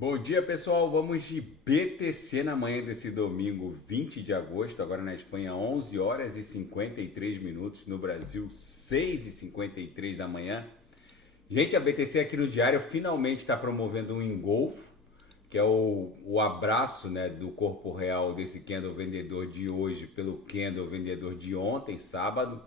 Bom dia, pessoal. Vamos de BTC na manhã desse domingo, 20 de agosto. Agora na Espanha, 11 horas e 53 minutos. No Brasil, 6 e 53 da manhã. Gente, a BTC aqui no diário finalmente está promovendo um engolfo, que é o abraço, né, do corpo real desse candle vendedor de hoje pelo candle vendedor de ontem, sábado.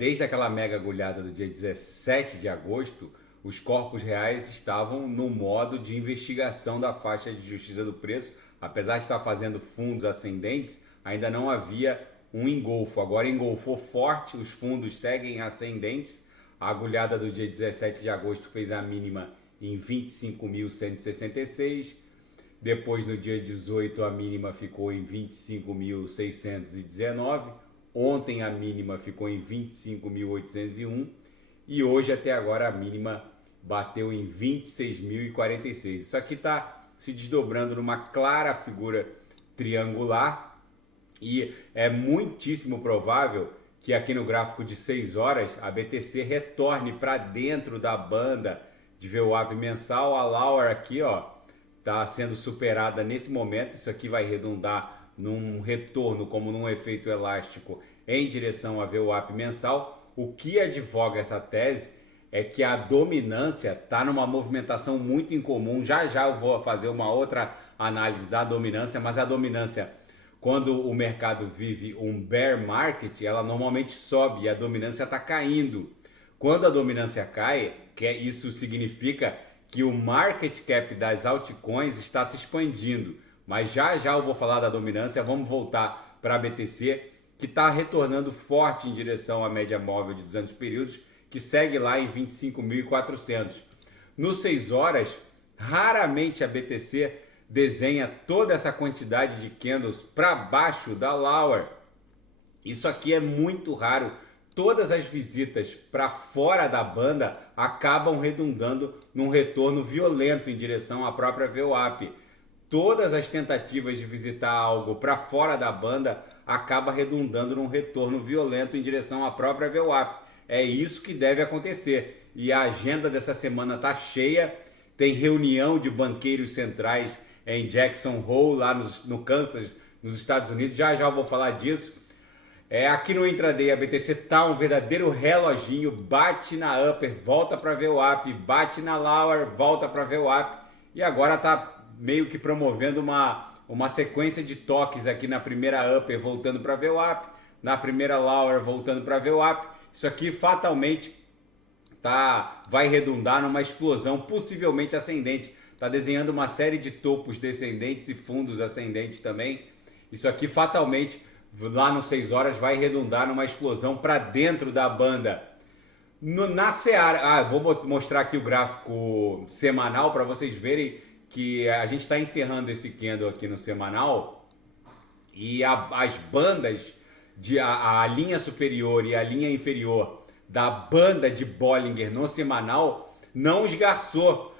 Desde aquela mega agulhada do dia 17 de agosto, os corpos reais estavam no modo de investigação da faixa de justiça do preço. Apesar de estar fazendo fundos ascendentes, ainda não havia um engolfo. Agora engolfou forte, os fundos seguem ascendentes. A agulhada do dia 17 de agosto fez a mínima em 25.166. Depois, no dia 18, a mínima ficou em 25.619. Ontem a mínima ficou em 25.801 e hoje até agora a mínima bateu em 26.046. Isso aqui está se desdobrando numa clara figura triangular e é muitíssimo provável que aqui no gráfico de 6 horas a BTC retorne para dentro da banda de VWAP mensal. A Lauer aqui está sendo superada nesse momento. Isso aqui vai redundar num retorno, como num efeito elástico, em direção a VWAP mensal. O que advoga essa tese é que a dominância está numa movimentação muito incomum. Já eu vou fazer uma outra análise da dominância, mas a dominância, quando o mercado vive um bear market, ela normalmente sobe e a dominância está caindo. Quando a dominância cai, isso significa que o market cap das altcoins está se expandindo. Mas já eu vou falar da dominância. Vamos voltar para a BTC, que está retornando forte em direção à média móvel de 200 períodos, que segue lá em 25.400. No 6 horas, raramente a BTC desenha toda essa quantidade de candles para baixo da Lauer. Isso aqui é muito raro. Todas as visitas para fora da banda acabam redundando num retorno violento em direção à própria VWAP. Todas as tentativas de visitar algo para fora da banda acaba redundando num retorno violento em direção à própria VWAP. É isso que deve acontecer. E a agenda dessa semana está cheia. Tem reunião de banqueiros centrais em Jackson Hole, lá no Kansas, nos Estados Unidos. Já eu vou falar disso. Aqui no intraday a BTC tá um verdadeiro reloginho. Bate na upper, volta para VWAP. Bate na lower, volta para VWAP. E agora tá meio que promovendo uma sequência de toques aqui na primeira upper voltando para VWAP, na primeira lower voltando para VWAP. Isso aqui fatalmente vai redundar numa explosão possivelmente ascendente. Está desenhando uma série de topos descendentes e fundos ascendentes também. Isso aqui fatalmente lá no 6 horas vai redundar numa explosão para dentro da banda. Na Seara, vou mostrar aqui o gráfico semanal para vocês verem que a gente está encerrando esse candle aqui no semanal e as bandas, a linha superior e a linha inferior da banda de Bollinger no semanal não esgarçou.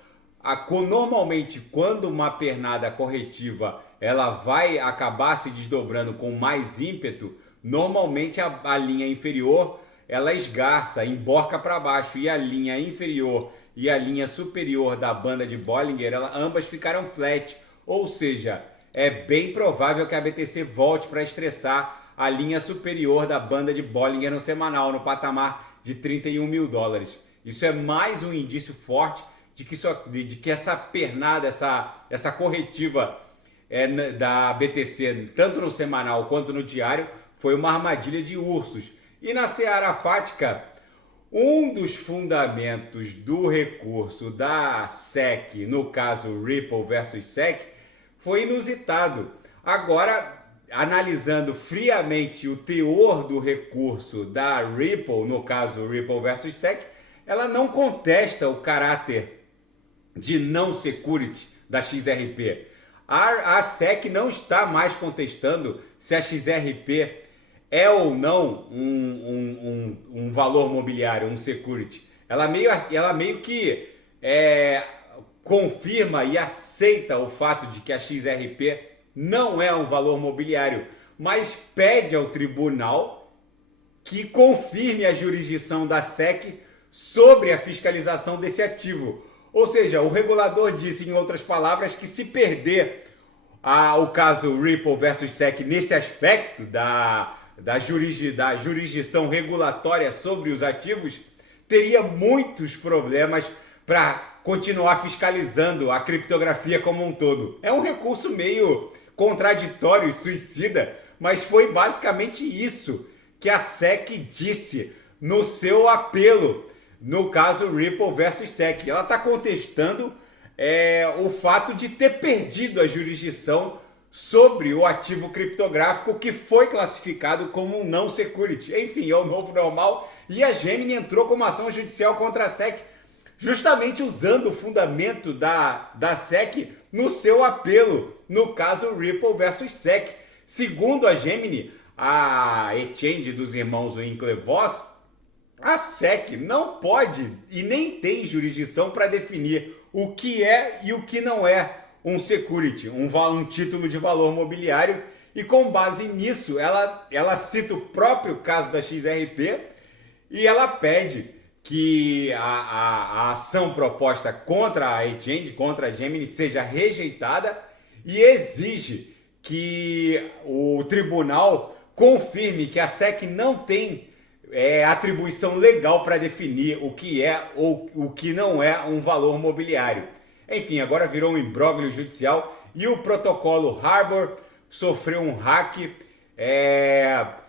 Normalmente, quando uma pernada corretiva ela vai acabar se desdobrando com mais ímpeto, normalmente a linha inferior ela esgarça, emborca para baixo, e a linha inferior e a linha superior da banda de Bollinger, ambas ficaram flat, ou seja, é bem provável que a BTC volte para estressar a linha superior da banda de Bollinger no semanal, no patamar de 31 mil dólares. Isso é mais um indício forte de que essa pernada, essa corretiva da BTC, tanto no semanal quanto no diário, foi uma armadilha de ursos. E na seara fática, um dos fundamentos do recurso da SEC, no caso Ripple versus SEC, foi inusitado. Agora, analisando friamente o teor do recurso da Ripple, no caso Ripple versus SEC, ela não contesta o caráter de não security da XRP. A SEC não está mais contestando se a XRP é ou não um valor mobiliário, um security. Ela meio que confirma e aceita o fato de que a XRP não é um valor mobiliário, mas pede ao tribunal que confirme a jurisdição da SEC sobre a fiscalização desse ativo. Ou seja, o regulador disse, em outras palavras, que se perder o caso Ripple versus SEC nesse aspecto da jurisdição regulatória sobre os ativos, teria muitos problemas para continuar fiscalizando a criptografia como um todo. É um recurso meio contraditório e suicida, mas foi basicamente isso que a SEC disse no seu apelo no caso Ripple versus SEC. Ela está contestando o fato de ter perdido a jurisdição sobre o ativo criptográfico que foi classificado como um não security. Enfim, é o novo normal, e a Gemini entrou com uma ação judicial contra a SEC justamente usando o fundamento da SEC no seu apelo, no caso Ripple versus SEC. Segundo a Gemini, a exchange dos irmãos Winklevoss, a SEC não pode e nem tem jurisdição para definir o que é e o que não é um security, um título de valor mobiliário, e com base nisso ela cita o próprio caso da XRP e ela pede que a ação proposta contra a exchange, contra a Gemini, seja rejeitada e exige que o tribunal confirme que a SEC não tem atribuição legal para definir o que é ou o que não é um valor mobiliário. Enfim, agora virou um imbróglio judicial e o protocolo Harbor sofreu um hack.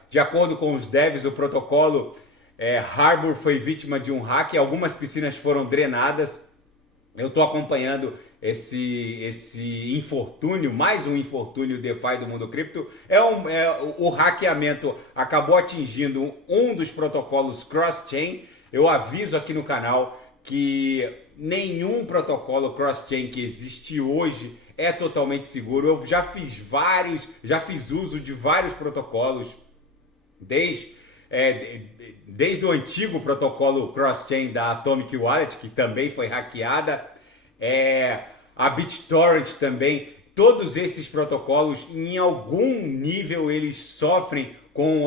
De acordo com os devs, o protocolo Harbor foi vítima de um hack, algumas piscinas foram drenadas. Eu estou acompanhando esse infortúnio, mais um infortúnio DeFi do mundo cripto. O hackeamento acabou atingindo um dos protocolos cross-chain. Eu aviso aqui no canal que nenhum protocolo cross-chain que existe hoje é totalmente seguro. Eu já fiz uso de vários protocolos, desde o antigo protocolo cross-chain da Atomic Wallet, que também foi hackeada, a BitTorrent também. Todos esses protocolos, em algum nível, eles sofrem com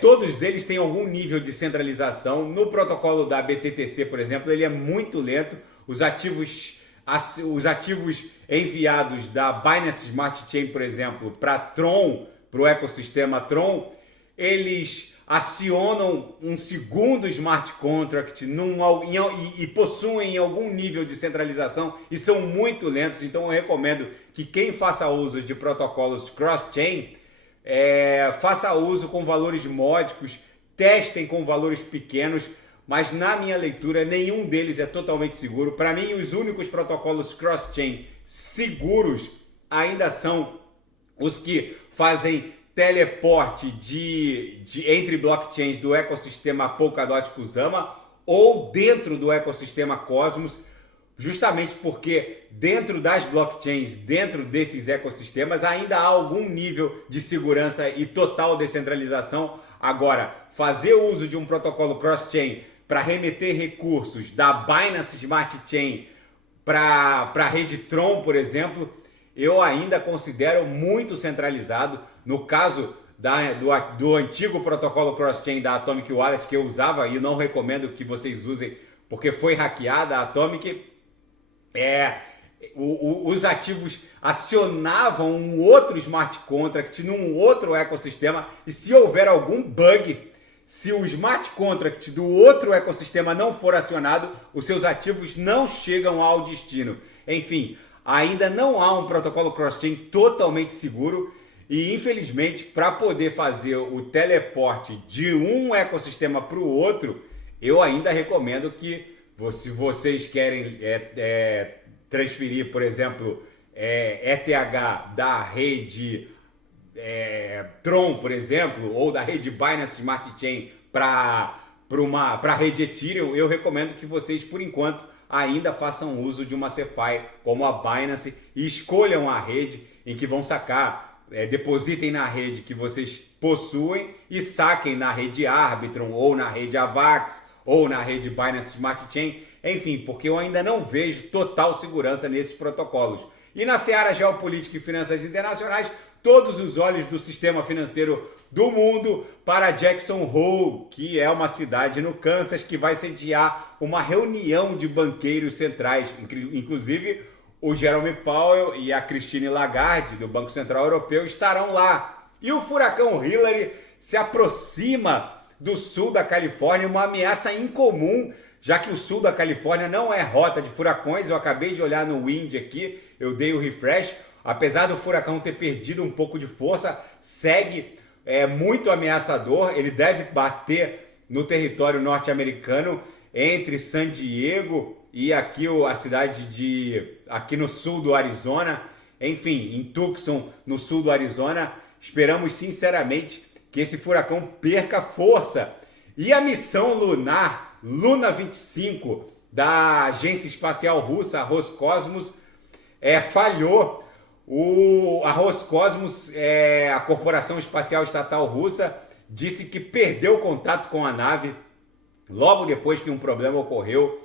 todos eles têm algum nível de centralização. No protocolo da BTTC, por exemplo, ele é muito lento. Os ativos enviados da Binance Smart Chain, por exemplo, para Tron, para o ecossistema Tron, eles acionam um segundo smart contract e possuem algum nível de centralização e são muito lentos. Então eu recomendo que quem faça uso de protocolos cross-chain faça uso com valores módicos, testem com valores pequenos, mas na minha leitura nenhum deles é totalmente seguro. Para mim, os únicos protocolos cross-chain seguros ainda são os que fazem teleporte entre blockchains do ecossistema Polkadot Kusama ou dentro do ecossistema Cosmos, justamente porque dentro das blockchains, dentro desses ecossistemas, ainda há algum nível de segurança e total descentralização. Agora, fazer uso de um protocolo cross-chain para remeter recursos da Binance Smart Chain para a rede Tron, por exemplo, eu ainda considero muito centralizado. No caso do antigo protocolo cross-chain da Atomic Wallet, que eu usava e não recomendo que vocês usem porque foi hackeada a Atomic, os ativos acionavam um outro smart contract num outro ecossistema, e se houver algum bug, se o smart contract do outro ecossistema não for acionado, os seus ativos não chegam ao destino. Enfim, ainda não há um protocolo cross-chain totalmente seguro e, infelizmente, para poder fazer o teleporte de um ecossistema para o outro, eu ainda recomendo que, se vocês querem transferir, por exemplo, ETH da rede Tron, por exemplo, ou da rede Binance Smart Chain para a rede Ethereum, eu recomendo que vocês, por enquanto, ainda façam uso de uma CeFi como a Binance e escolham a rede em que vão sacar. Depositem na rede que vocês possuem e saquem na rede Arbitrum ou na rede Avax ou na rede Binance Smart Chain, enfim, porque eu ainda não vejo total segurança nesses protocolos. E na seara geopolítica e finanças internacionais, todos os olhos do sistema financeiro do mundo para Jackson Hole, que é uma cidade no Kansas que vai sediar uma reunião de banqueiros centrais, inclusive o Jerome Powell e a Christine Lagarde, do Banco Central Europeu, estarão lá. E o furacão Hilary se aproxima do sul da Califórnia, uma ameaça incomum, já que o sul da Califórnia não é rota de furacões. Eu acabei de olhar no Wind aqui, eu dei o refresh. Apesar do furacão ter perdido um pouco de força, segue muito ameaçador. Ele deve bater no território norte-americano entre San Diego e aqui a cidade aqui no sul do Arizona, enfim, em Tucson, no sul do Arizona. Esperamos sinceramente que esse furacão perca força. E a missão lunar Luna 25 da Agência Espacial Russa, a Roscosmos, falhou. A Roscosmos, a Corporação Espacial Estatal Russa, disse que perdeu contato com a nave logo depois que um problema ocorreu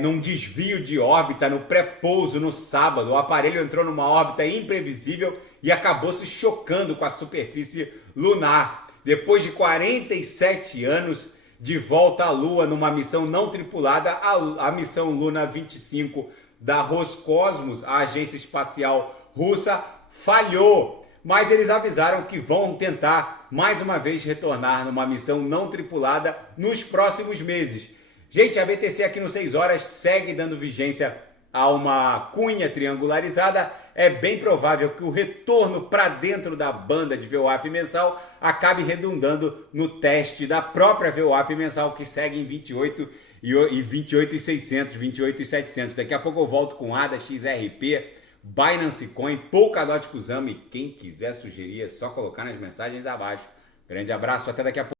num desvio de órbita no pré-pouso no sábado. O aparelho entrou numa órbita imprevisível e acabou se chocando com a superfície lunar. Depois de 47 anos de volta à Lua numa missão não tripulada, a missão Luna 25 da Roscosmos, a agência espacial russa, falhou. Mas eles avisaram que vão tentar mais uma vez retornar numa missão não tripulada nos próximos meses. Gente, a BTC aqui no 6 horas segue dando vigência a uma cunha triangularizada. É bem provável que o retorno para dentro da banda de VWAP mensal acabe redundando no teste da própria VWAP mensal, que segue em 28 e 28,600, 28,700. Daqui a pouco eu volto com ADA, XRP, Binance Coin, Polkadot Kusama, e quem quiser sugerir é só colocar nas mensagens abaixo. Grande abraço, até daqui a pouco.